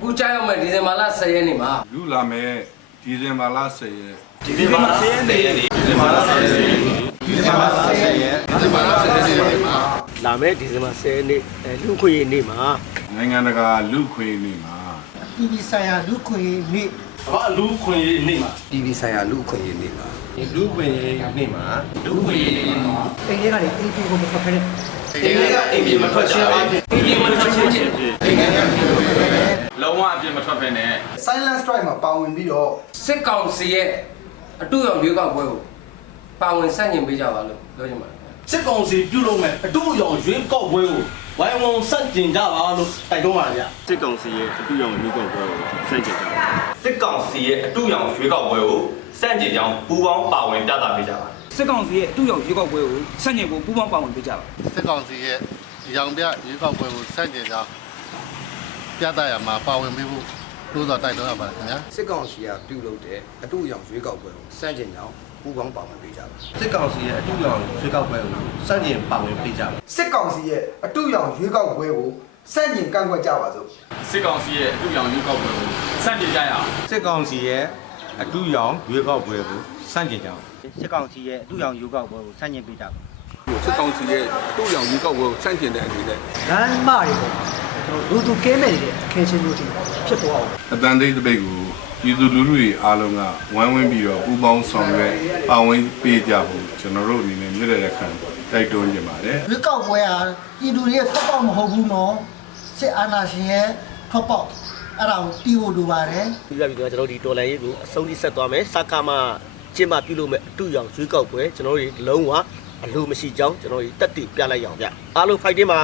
ခုကြားရောက်မဲ့ဒီဇင်ဘာလ10ရက်နေ့မှာလူလာမဲ့ဒီဇင်ဘာလ10ရက်ဒီဒီမှာဆင်းရဲနေလာမယ့်ဒီဇင်ဘာ10ရက်နေ့အဲလူခွေနေ့မှာနိုင်ငံတကာလူခွေနေမှာပြည်ပြည်ဆိုင်ရာလူခွင့်ရေးနေ့ဘာလူခွင့်ရေးနေမှာပြည်ပြည်ဆိုင်ရာလူ့အခွင့်အရေးနေ့မှာလူခွင့်ရေးနေမှာလူခွင့်ရေးနေမှာအိမ်ထဲကနေအိမ်ပြေကိုမထွက်ခဲနဲ့အိမ်ကအိမ်ပြေမထွက်ချင်းအိမ်ပြေမထွက်ချင်းချင်း လုံးဝအပြစ်မထွက်ဖ ೇನೆ silent strike မှာပါဝင်ပြီးတော့စစ်ကောင်စီရဲ့အတူရောက်ရွေးကောက်ပွဲကိုပါဝင်ဆန့်ကျင်ပေးကြပါလို့ပြောချင်ပါတယ် စစ်ကောင်စီပြုလုပ်မဲ့အတူရောင်ရွေးကောက်ပွဲကိုဝိုင်းဝန်းစတင်ကြပါလို့တိုက်တွန်းပါဗျာ စစ်ကောင်စီရဲ့အတူရောင်ရွေးကောက်ပွဲကိုစန့်ကျင်ကြပါစစ်ကောင်စီရဲ့အတူရောင်ရွေးကောက်ပွဲကိုစန့်ကျင်ကြောင်းပူးပေါင်းပါဝင်ပြသပေးကြပါ စစ်ကောင်စီရဲ့အတူရောက်ရွေးကောက်ပွဲကိုစန့်ကျင်ဖို့ပူးပေါင်းပါဝင်ပေးကြပါ စစ်ကောင်စီရဲ့ရောင်ပြရွေးကောက်ပွဲကိုစန့်ကျင်ကြောင်း ပြသရမှာပါဝင်ပြီးဖို့တိုးတော်တိုက်တွန်းရပါတယ်ခင်ဗျာစစ်ကောင်စီကပြုလုပ်တဲ့အတူအယောင်ရွေးကောက်ပွဲကိုစန့်ကျင်ကြောင်းပူးပေါင်းပါဝင်ပေးကြပါစစ်ကောင်စီရဲ့အတူရောင်ရွေးကောက်ပွဲကိုစတင်ပါဝင်ပေးကြပါစစ်ကောင်စီရဲ့အတူရောင်ရွေးကောက်ပွဲကိုစန့်ကျင်ကန့်ကွက်ကြပါစို့စစ်ကောင်စီရဲ့အတူရောင်ရွေးကောက်ပွဲကိုစန့်ကျင်ကြရအောင်စစ်ကောင်စီရဲ့အတူရောင်ရွေးကောက်ပွဲကိုစန့်ကျင်ကြအောင်စစ်ကောင်စီရဲ့အတူရောင်ရွေးကောက်ပွဲကိုစန့်ကျင်ပေးကြပါစစ်ကောင်စီရဲ့အတူအယောင်ရွေးကောက်ပွဲကိုစန့်ကျင်တဲ့အနေနဲ့လမ်းမတွေပေါ့ ကျွန်တော်လူသူကဲမဲ့နေတဲ့အခင်းချင်းမျိုးတွေဖြစ်သွားအောင်အတန်သေးတပိတ်ကိုပြည်သူလူထုတွေအားလုံးကဝိုင်းဝန်းပြီးတော့ပူးပေါင်းဆောင်ရွက်ပါဝင်ပေးကြဖို့ကျွန်တော်တို့အနေနဲ့မြစ်တဲ့အခါတိုက်တွန်းကြပါတယ်ရွေးကောက်ပွဲဟာပြည်သူတွေရဲ့ထွက်ပေါက်မဟုတ်ဘူးနော်စစ်အာဏာရှင်ရဲ့ထွက်ပေါက်အဲ့ဒါကိုတီးဖို့လိုပါတယ်ပြီးတော့ပြီးတော့ကျွန်တော်တို့ဒီတော်လိုင်းရေးကိုအဆုံးထိဆက်သွားမယ်စကားမှကျင်းပပြုလုပ်မဲ့အတူရောင်ရွေးကောက်ပွဲကျွန်တော်တို့ဒီလုံးဝအလိုမရှိကြောင်းကျွန်တော်တို့တက်တည်ပြလိုက်ရအောင်ဗျအားလုံး fighting ပါ